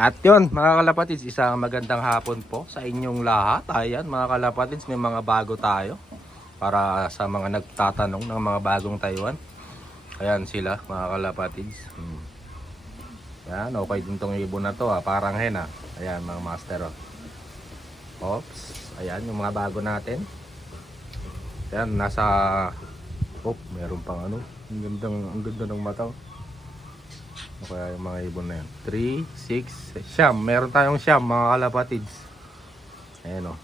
At yun mga kalapatids, isang magandang hapon po sa inyong lahat. Ayan mga kalapatids, may mga bago tayo para sa mga nagtatanong ng mga bagong Taiwan. Ayan sila mga kalapatids. Ayan, okay din tong ibon na to ha. Parang hen ha. Ayan mga master oh. Oops. Ayan yung mga bago natin. Ayan nasa meron pang ano. Ang ganda ng mata oh. Kaya yung mga ibon na yun 3, 6, siyam. Meron tayong siyam mga kalapatids. Ayan o.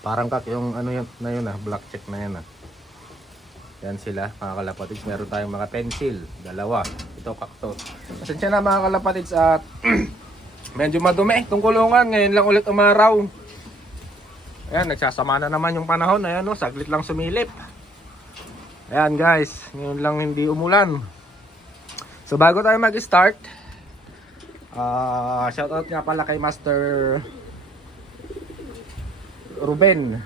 Parang kak yung ano yun na yun black check na yun Ayan sila mga kalapatids. Meron tayong mga pencil. Dalawa. Ito kakto. Pasensya na mga kalapatids at medyo madumi itong kulungan. Ngayon lang ulit umaraw. Ayan nagsasama na naman yung panahon. Ayan o. Saglit lang sumilip. Ayan guys. Ngayon lang hindi umulan. So bago tayo mag-start, shoutout nga pala kay Master Ruben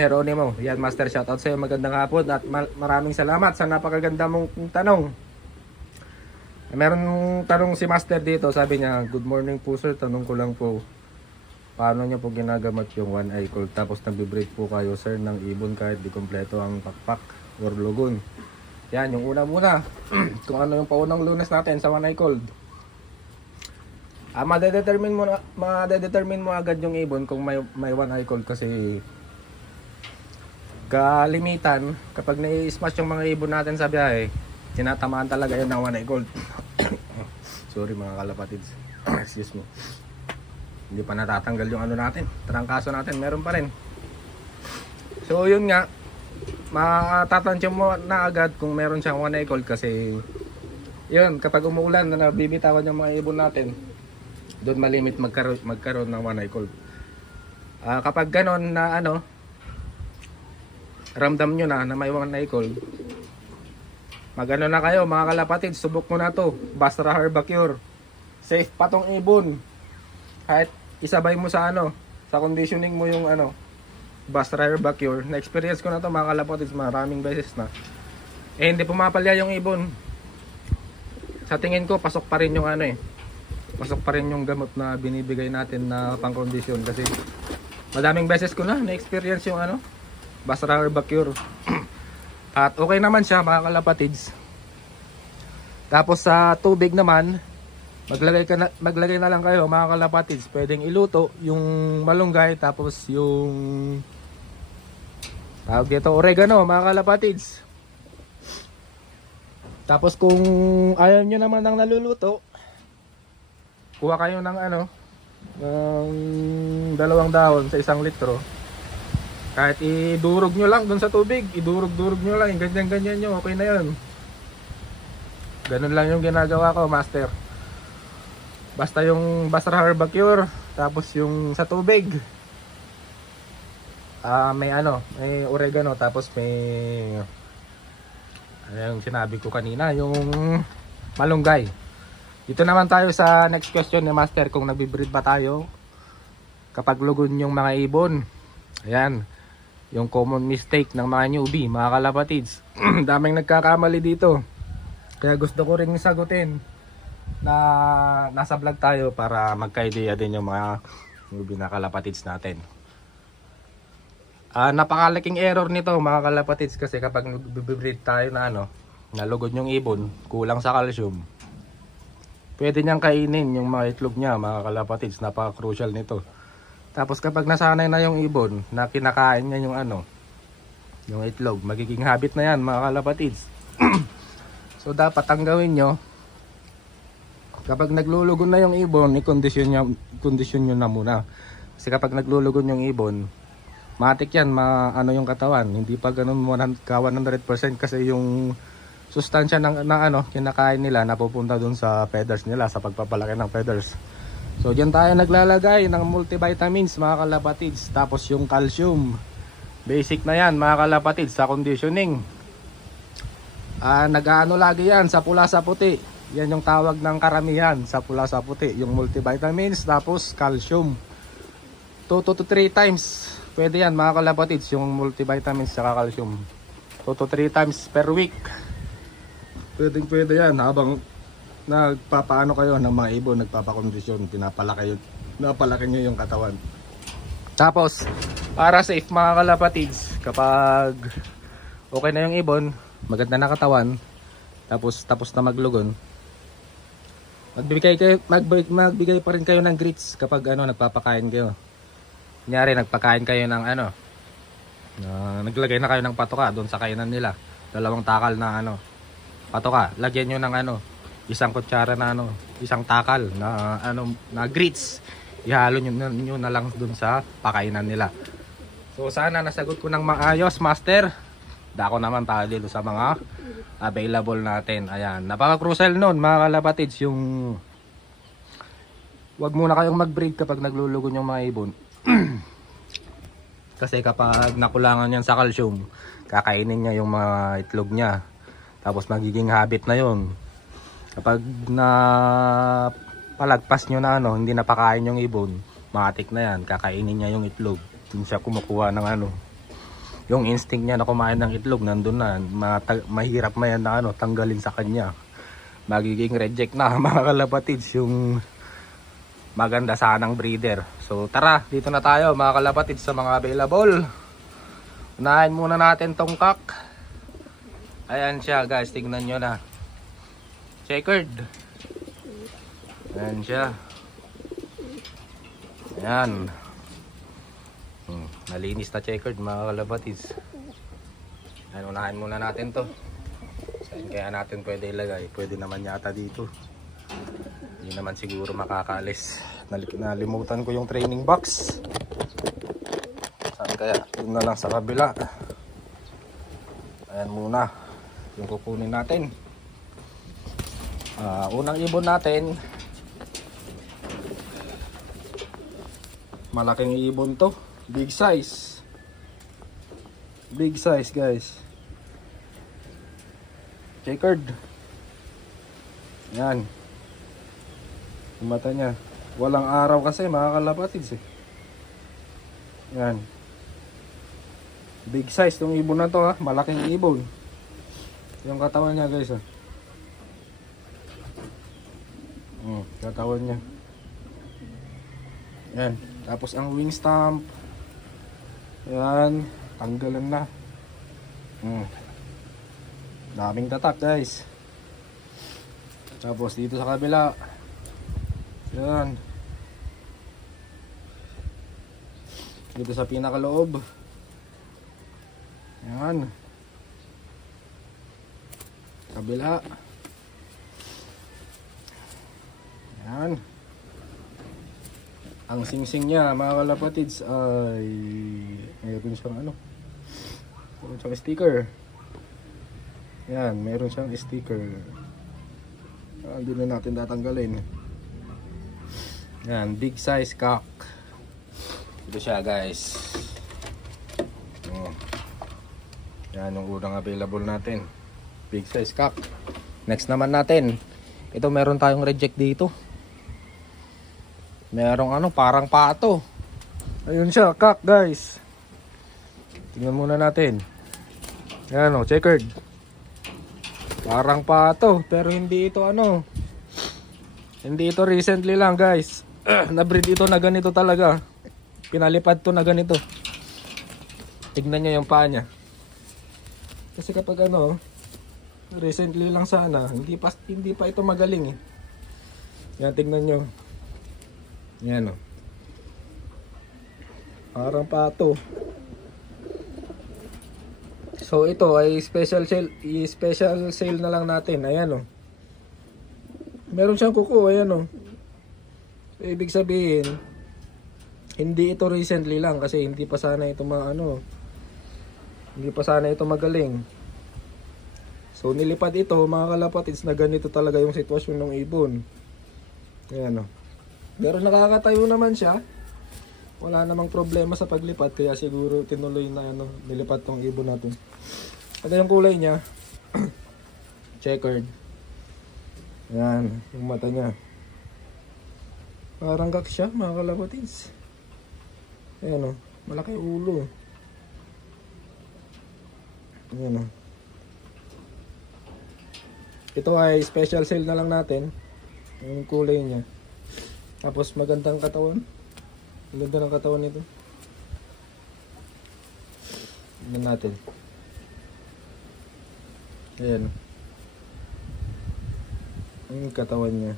Heronimo. Yan Master, shoutout sa iyo, magandang hapon at maraming salamat sa napakaganda mong tanong. Meron tanong si Master dito, sabi niya, good morning po sir, tanong ko lang po, paano niyo po ginagamot yung one eye cold tapos nagbe-breed po kayo sir ng ibon kahit di kompleto ang pakpak or lugon? Yan, yung una muna. Kung ano yung paunang Lunes natin sa one eye cold. Madedetermine mo agad yung ibon kung may one eye cold kasi kalimitan kapag nai-smash yung mga ibon natin sa biyahe, tinatamaan talaga yun ng one eye cold. Sorry mga kalapatids. Excuse me. Hindi pa natatanggal yung ano natin. Trangkaso natin, meron pa rin. So yun nga, matatansya mo na agad kung meron siyang one eye cold kasi yun, kapag umuulan na nabibitawan yung mga ibon natin, doon malimit magkaroon ng one eye cold. Kapag ganon na ano, ramdam nyo na may one eye cold, magano na kayo mga kalapatid, subok mo na to Basra Herbacure. Safe pa tong ibon kahit isabay mo sa ano, sa conditioning mo yung ano Basra Herbacure. Na-experience ko na to mga kalapatids, maraming beses na. Hindi pumapalya yung ibon. Sa tingin ko, pasok pa rin yung ano pasok pa rin yung gamot na binibigay natin na pang-condition. Kasi madaming beses ko na-experience yung ano Basra Herbacure. At okay naman siya mga kalapatids. Tapos sa tubig naman, maglagay na lang kayo mga kalapatids. Pwedeng iluto yung malunggay, tapos yung tawag dito oregano mga kalapatids. Tapos kung ayaw nyo naman ng naluluto, kuha kayo ng ano, ng 2 dahon sa 1 litro. Kahit idurog nyo lang dun sa tubig, idurog nyo lang, ganyan nyo, okay na yun. Ganun lang yung ginagawa ko master. Basta yung Basra Herbacure, tapos yung sa tubig, may ano, may oregano, tapos may ano yung sinabi ko kanina, yung malunggay. Dito naman tayo sa next question ni Master, kung nagbe-breed ba tayo kapag lugon yung mga ibon. Ayan, yung common mistake ng mga newbie, mga kalapatids. Daming nagkakamali dito. Kaya gusto ko ring sagutin na nasa vlog tayo para magka-idea din yung mga newbie na kalapatids natin. Napakalaking error nito mga kalapatids kasi kapag nagbe-breed tayo na ano, nalugod yung ibon, kulang sa calcium, pwede niyang kainin yung mga itlog niya mga kalapatids. Napaka-crucial nito. Tapos kapag nasanay na yung ibon na kinakain niya yung ano, yung itlog, magiging habit na yan mga kalapatids. So dapat ang gawin nyo, kapag naglulugon na yung ibon, i-condition nyo na muna. Kasi kapag naglulugon yung ibon, matik yan, ano yung katawan. Hindi pa ganun 100% kasi yung sustansya ng ano, kinakain nila napupunta dun sa feathers nila, sa pagpapalaki ng feathers. So dyan tayo naglalagay ng multivitamins mga kalapatids. Tapos yung calcium, basic na yan mga kalapatids sa conditioning. Nag-aano lagi yan sa pula sa puti. Yan yung tawag ng karamihan, sa pula sa puti, yung multivitamins tapos calcium. 2 to 3 times pwede yan mga kalapatids, yung multivitamins sa calcium. 2 to 3 times per week. Pwede yan habang nagpapaano kayo ng mga ibon, nagpapakondisyon, napalaki nyo yung katawan. Tapos, para safe mga kalapatids, kapag okay na yung ibon, maganda na katawan, tapos na maglugon, magbigay pa rin kayo ng grits kapag nagpapakain kayo. Kunyari nagpakain kayo ng naglagay na kayo ng patoka doon sa kainan nila. 2 takal na patoka. Lagyan niyo ng isang kutsara na isang takal na na grits. Ihalo niyo na lang doon sa pakainan nila. So sana nasagot ko ng maayos, master. Dako naman tayo dito sa mga available natin. Ayan, napaka-crucial nun mga kalapatids, yung wag muna kayong mag-breed kapag naglulugon yung mga ibon. Kasi kapag nakulangan yan sa calcium, kakainin niya yung mga itlog niya. Tapos magiging habit na yon. Kapag na palagpas nyo na hindi napakain yung ibon, matik na yan, kakainin niya yung itlog. Dun siya kumukuha ng yung instinct niya na kumain ng itlog, nandun na. Mahirap na yan na tanggalin sa kanya. Magiging reject na mga kalapatids yung maganda sanang breeder. So tara, dito na tayo mga kalapatids sa mga available. Unahin muna natin tong cock. Ayan siya guys, tignan nyo na. Checkered. Ayan siya. Ayan. Nalinis na checkered mga kalapatids. Ayan, unahin muna natin to. Saan kaya natin pwede ilagay? Pwede naman yata dito. Hindi naman siguro makakaalis. Nalimutan ko yung training box. Saan kaya? Doon na lang sa kabila. Ayan muna yung kukunin natin. Unang ibon natin, malaking ibon to. Big size. Big size guys. Checkered. Yan. Yung mata niya. Walang araw kasi mga kalapatids eh. Yan. Big size tong ibon na to ha. Malaking ibon. Yung katawan niya guys ha. Katawan niya. Yan. Tapos ang wing stump. Yan. Tanggalan na. Daming tatak guys. Tapos dito sa kabila. Yan. Dito sa pinakaloob. Yan. Kabila. Yan. Ang singsing niya mga kalapatids ay meron siyang meron siyang sticker. Yan, meron siyang sticker. Hindi na natin tatanggalin. Yan, big size cock. Ito siya guys. Yan yung unang available natin. Big size cock. Next naman natin. Ito meron tayong reject dito. Merong parang pato. Ayun siya, cock guys. Tingnan muna natin. Yan checkered. Parang pato, pero hindi ito hindi ito recently lang guys. Na-breed ito na ganito talaga. Pinalipad to na ganito. Tignan nyo yung paa niya. Kasi kapag recently lang sana, hindi pa ito magaling eh. Yan, tignan nyo. Yan parang pato. So ito ay special sale na lang natin. Ayan meron siyang kuko. Ayan so, ibig sabihin hindi ito recently lang kasi hindi pa sana ito hindi pa sana ito magaling. So nilipad ito mga kalapatids na ganito talaga yung sitwasyon ng ibon. Ayan pero nakakatayo naman siya. Wala namang problema sa paglipad kaya siguro tinuloy na nilipad tong ibon natin. At yung kulay niya checkered. Yan, yung mata niya. Parang kak siya mga kalapatids. Ayan malaki ulo. Ayan Ito ay special sale na lang natin. Yung kulay niya. Tapos magandang katawan. Maganda ng katawan nito. Tignan natin. Ayan. Ang katawan niya.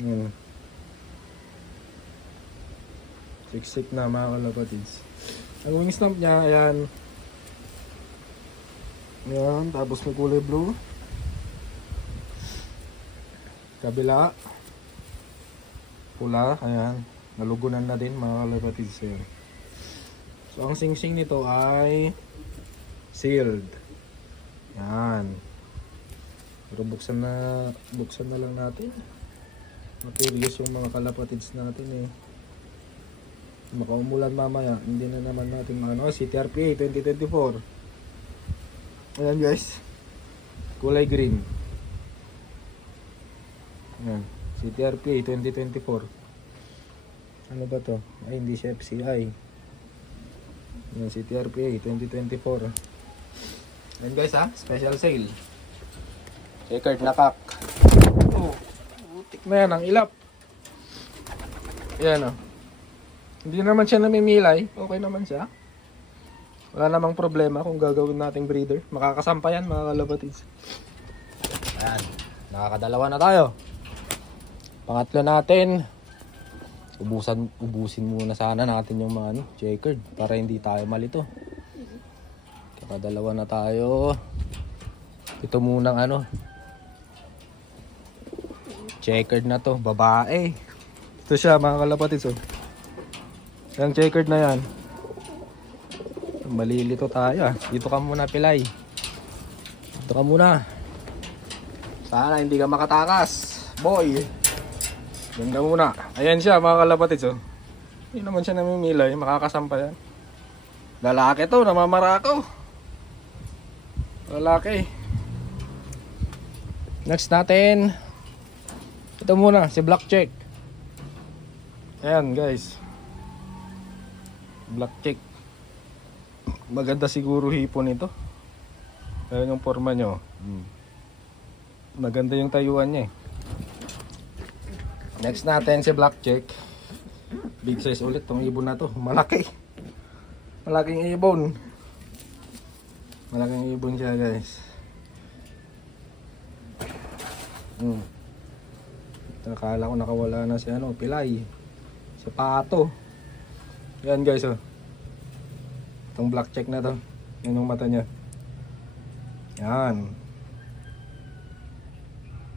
Ayan. Siksik na mga kalapatids. Ang wing stump niya, ayan. Ayan, tapos may kulay blue. Kabila. Pula, ayan. Nalugunan na din mga kalapatids. Ayan. So ang singsing nito ay sealed. Ayan. Pero buksan na lang natin. Materials yung mga kalapatids natin eh. Makaumulan mamaya, hindi na naman natin CTRPA 2024. Ayan guys, kulay green. Ayan, CTRPA 2024. Ano ba to? Ay, hindi siya FCI. Ayan, CTRPA 2024. Ayan guys ha, special sale. Checkered na kak. Oh, butik na yan ang ilap. Ayan o. Hindi naman siya namimilay. Okay naman siya. Wala namang problema kung gagawin nating breeder. Makakasampa yan mga kalapatids. Ayan. Nakakadalawa na tayo. Pangatlo natin. Ubusin muna sana natin yung mga checkered. Para hindi tayo malito. Kakadalawa na tayo. Ito munang checkered na to. Babae. Ito siya mga kalapatids. Yung checkered na yan. Malilito tayo. Dito ka muna, Pilay. Dito ka muna. Sana hindi ka makatakas, boy. Diyan ka muna. Ayan siya mga kalapatids. Hindi naman siya namimilay. Makakasampa yan. Lalaki to, namamarako. Lalaki. Next natin. Ito muna, si Black Check. Ayan guys. Black Check. Maganda siguro hipon ito. Ayan yung forma nyo. Maganda yung tayuan niya eh. Next natin si Black Check. Big size ulit tong ibon na to. Malaki. Malaking ibon. Malaking ibon siya guys. Nakala ko nakawala na si Pilay. Si Pato. Yan guys Itong Black Check na to. Yan yung mata niya. Yan.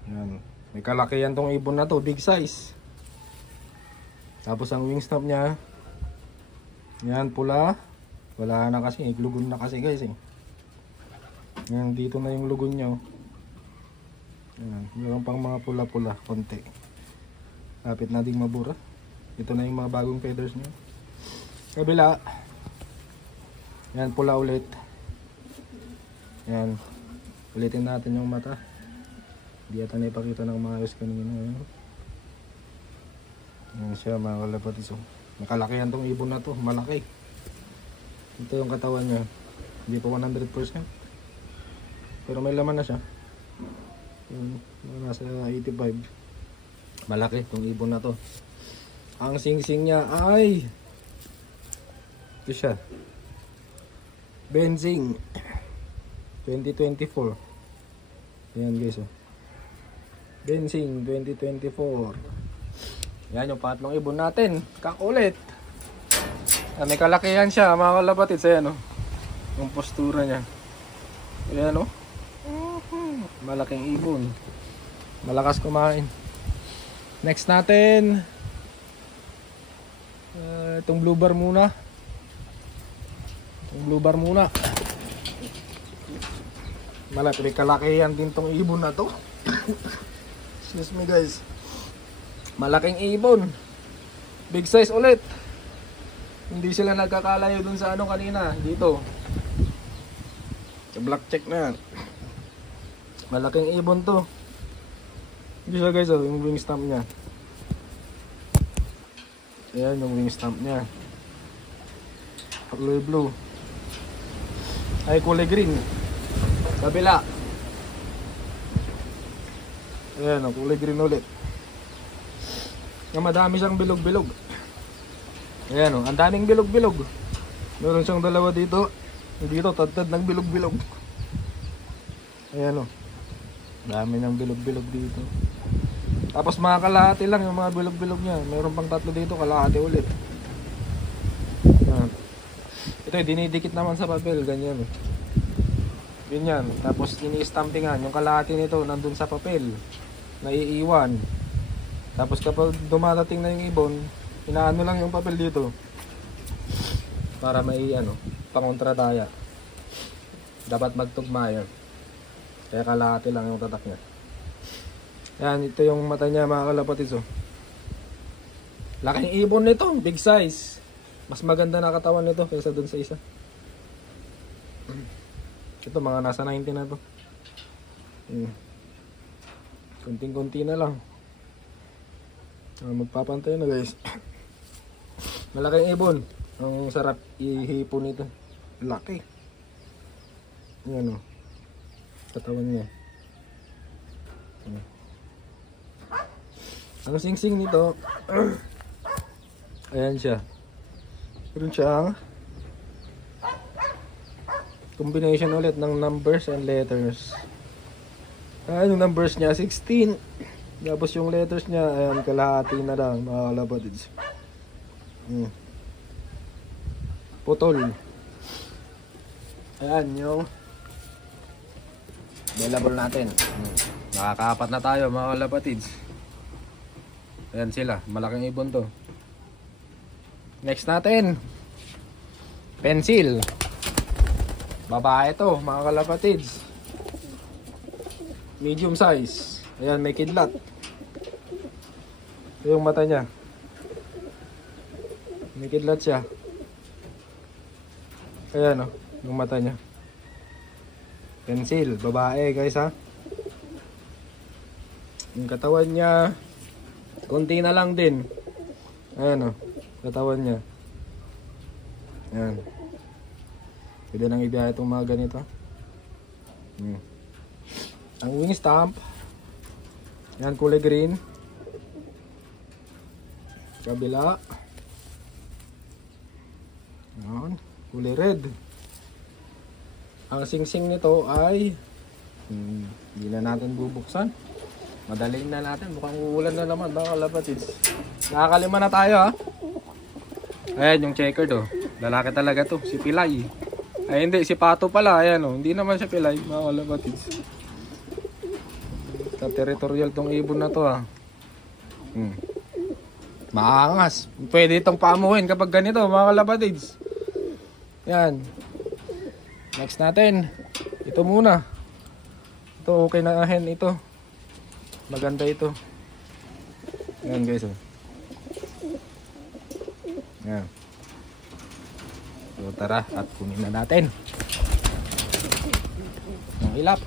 Yan. May kalakihan tong ibon na to. Big size. Tapos ang wing stump niya. Yan pula. Wala na kasi. Lugon na kasi guys Yan dito na yung lugon niya. Yan. Meron pang mga pula-pula. Konti. Lapit na ding mabura. Ito na yung mga bagong feathers niya. Kabila. Yan pula ulit. Yan. Ulitin natin yung mata. Hindi yata na ipakita ng maayos kanina. Yan siya mga kalapatids. Nakalakihan tong ibon na to. Malaki. Ito yung katawan niya. Hindi pa 100%. Pero may laman na siya. Nasa 85. Malaki tong ibon na to. Ang singsing niya ay ito siya. Benzing 2024. Ayan guys Benzing 2024. Yan yung patlong ibon natin. Kakulit. May kalakihan siya mga kalapatids. Ayan yung postura niya. Ayan malaking ibon. Malakas kumain. Next natin itong blue bar muna. Blue bar muna. Malaki kalakihan din tong ibon na to. Excuse me guys. Malaking ibon. Big size ulit. Hindi sila nagkakalayo dun sa kanina. Dito. Sa Black Check na yan. Malaking ibon to. Hindi siya guys yung wing stump niya. Ayan yung wing stump niya. Kulay blue. Ay kulay green. Kabila. Ayan, kulay green ulit. Madami siyang bilog-bilog. Ayan, ang daming bilog-bilog. Meron siyang dalawa dito. Dito, tad ng bilog-bilog. Ayan, dami ng bilog-bilog dito. Tapos mga kalahati lang yung mga bilog-bilog niya. Meron pang tatlo dito, kalahati ulit. Ayan. Ito, dinidikit naman sa papel, ganyan. Ganyan. Tapos ini-stampingan. Yung kalahati nito nandun sa papel. Naiiwan. Tapos kapag dumadating na yung ibon, inaano lang yung papel dito. Para may pangontradaya. Dapat magtugma yun. Kaya kalahati lang yung tatak niya. Yan, ito yung mata niya mga kalapatids. Laking ibon nito, big size. Mas maganda na katawan nito kaysa dun sa isa. Ito mga nasa 90 na to. Kunting-kunti na lang. Magpapantay na guys. Malaking ibon. Ang sarap ihipon nito. Laki. Yan katawan niya. Ang sing-sing nito, ayan siya. Meron siyang combination ulit ng numbers and letters. Ayan yung numbers niya, 16. Tapos yung letters niya, ayan, kalahati na lang, mga kalapatids. Putol. Ayan yung available natin. Nakakaapat na tayo mga kalapatids. Ayan sila, malaking ibon to. Next natin, pencil. Babae to mga kalapatids. Medium size. Ayan, may kidlat. Ito yung mata niya. May kidlat siya. Ayan yung mata niya. Pencil, babae guys ha. Yung katawan niya, konti na lang din. Ayan katawan niya. Ayan. Pwede nang ibiyahe itong mga ganito. Ang wing stamp, yan kulay green. Kabila, yan kulay red. Ang sing-sing nito ay hindi na natin bubuksan. Madaliin na natin, mukhang uulan na naman mga kalapatids. Nakakalima na tayo ha. Ayan yung checkered lalaki talaga to, si Pilay. Ay hindi, si Pato pala. Ayan hindi naman siya Pilay mga kalapatids. Territorial tong ibon na to ha. Maangas. Pwede itong paamuhin kapag ganito mga kalapatids. Yan. Next natin, ito muna. Ito okay na ahen ito. Maganda ito. Yan guys Yan. So tara at kunin na natin ang ilap.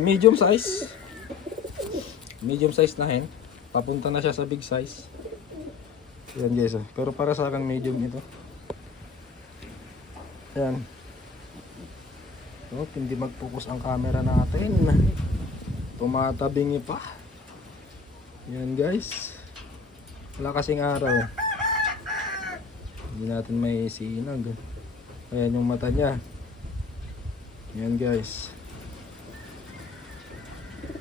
Medium size. Medium size na hen. Papunta na siya sa big size. Yan guys pero para sa akin medium ito. Yan. So, hindi mag-focus ang camera natin. Tumatabingi pa. Yan guys. Wala kasing araw. Hindi natin may sinag. Ayan yung mata niya. Yan guys.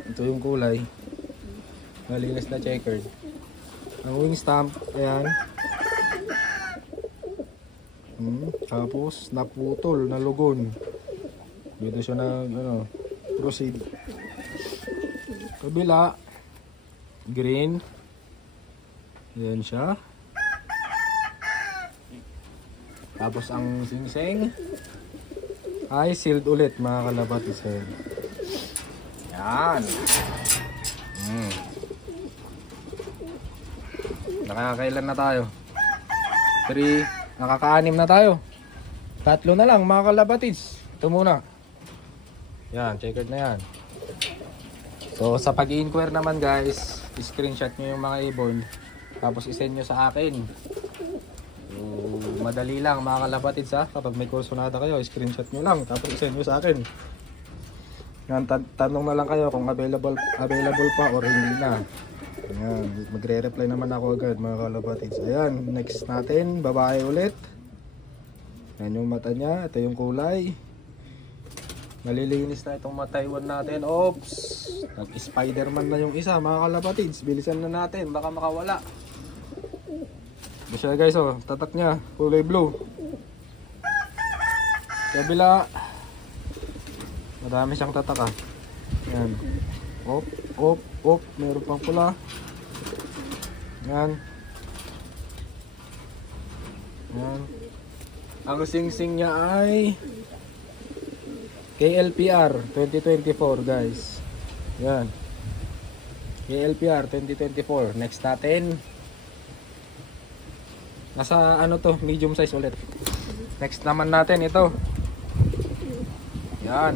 Ito yung kulay. Malinis na checkered. Ang wing stamp, ayan. Tapos naputol, nalugon. Dito siya na proceed. Kabila green. Ayan siya. Tapos ang singsing ay sealed ulit mga kalapatids. Yan. Nakakailan na tayo? 3. Nakaka-6 na tayo. 3 na lang mga kalapatids. Ito muna. Yan, checkered na yan. So sa pag-i-inquire naman guys, screenshot nyo yung mga ibon. Tapos isend nyo sa akin. So madali lang mga kalapatids ha. Kapag may kursonada kayo, screenshot nyo lang tapos isend nyo sa akin. Yan, tanong na lang kayo kung available pa or hindi na. Ayan, magre-reply naman ako agad mga kalapatids. Ayan, next natin, babae ulit. Yan yung mata niya, ito yung kulay. Malilinis na itong mataywan natin. Oops, nag-Spiderman na yung isa mga kalapatids. Bilisan na natin, baka makawala. Siya guys, oh, tatak niya, kulay blue. Kabila, madami siyang tatak ah. Yan. Op, meron pang pula. Yan. Yan. Ang sing-sing niya ay KLPR 2024 guys. Yan. KLPR 2024. Next natin. Nasa ano to, medium size ulit. Next naman natin ito. Yan.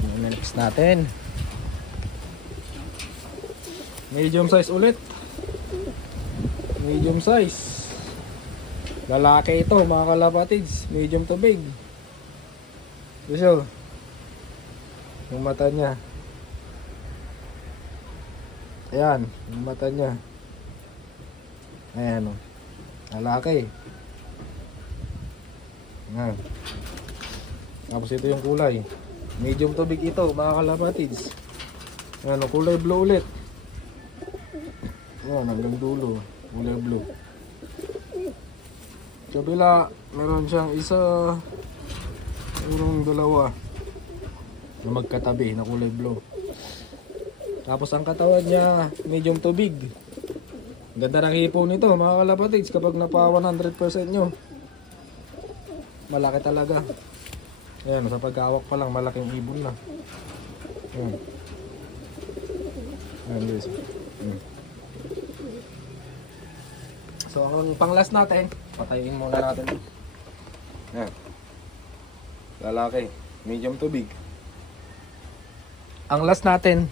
Yan yung next natin. Medium size ulit. Medium size. Lalaki ito mga kalapatids. Medium to big. Gusto yung mata niya. Ayan, yung mata niya. Ayan o. Lalaki. Ayan. Tapos ito yung kulay. Medium to big ito mga kalapatids. Ayan o, kulay blue ulit. Ayan, hanggang dulo. Kulay blue. Kabila, meron siyang isa. Meron dalawa na magkatabi na kulay blue. Tapos ang katawan niya medium to big. Ganda ng hipo nito mga kalapatids. Kapag napa 100% nyo, malaki talaga. Ayan, sa pagkawak pa lang malaking ibon na. Ayan. Ayan guys. Ayan. So ang pang last natin, patayin muna natin. Ayan. Lalaki, medium to big. Ang last natin,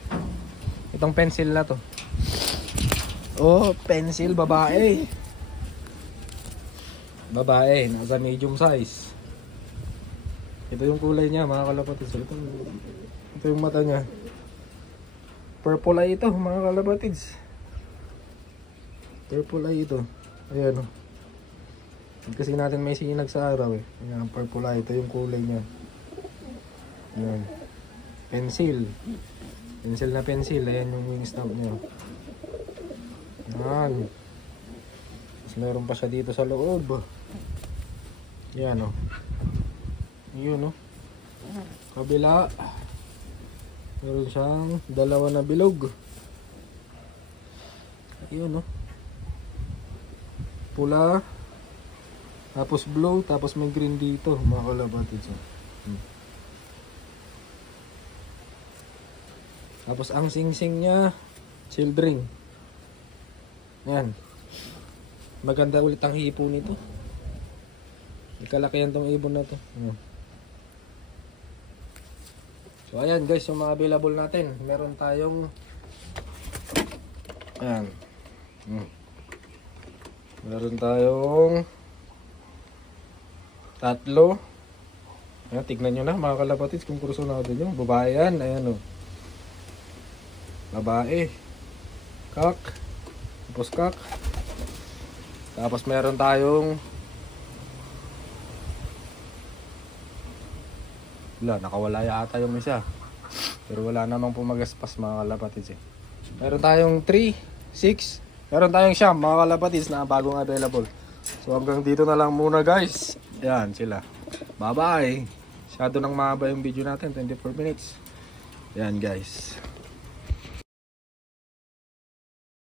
itong pencil na to. Oh, pencil, babae. Babae, nasa medium size. Ito yung kulay niya mga kalapatids. Ito yung mata niya. Purple eye ito mga kalapatids. Purple eye ito. Ayan o. Kasi natin may sinag sa araw eh. Ayan, purple eye. Ito yung kulay niya. Ayan. Pencil. Pencil na pencil. Ayan yung wing stamp niya. Ayan. Mas meron pa siya dito sa loob. Ayan o. Yun o. Kabila. Meron siyang dalawa na bilog. Ayan o. Pula. Tapos blue. Tapos may green dito. Mga kalapatids. Tapos ang sing-sing niya, children. Yan. Maganda ulit ang hipo nito. Ikalakihan tong ibon na to. So ayan guys, yung mga available natin. Meron tayong ayan. Meron tayong tatlo. Ayan, tignan nyo na mga kalapatids kung kursunado nyo. Babae yan. Ayan o. Babae. Kak. Tapos kak. Tapos meron tayong wala, nakawala yata yung isa. Pero wala namang pumagaspas mga kalapatids eh. Meron tayong 3, 6. Meron tayong siyam mga kalapatids na bagong available. So hanggang dito na lang muna guys. Ayan sila. Bye bye. Masyado nang mahaba yung video natin, 24 minutes. Ayan guys.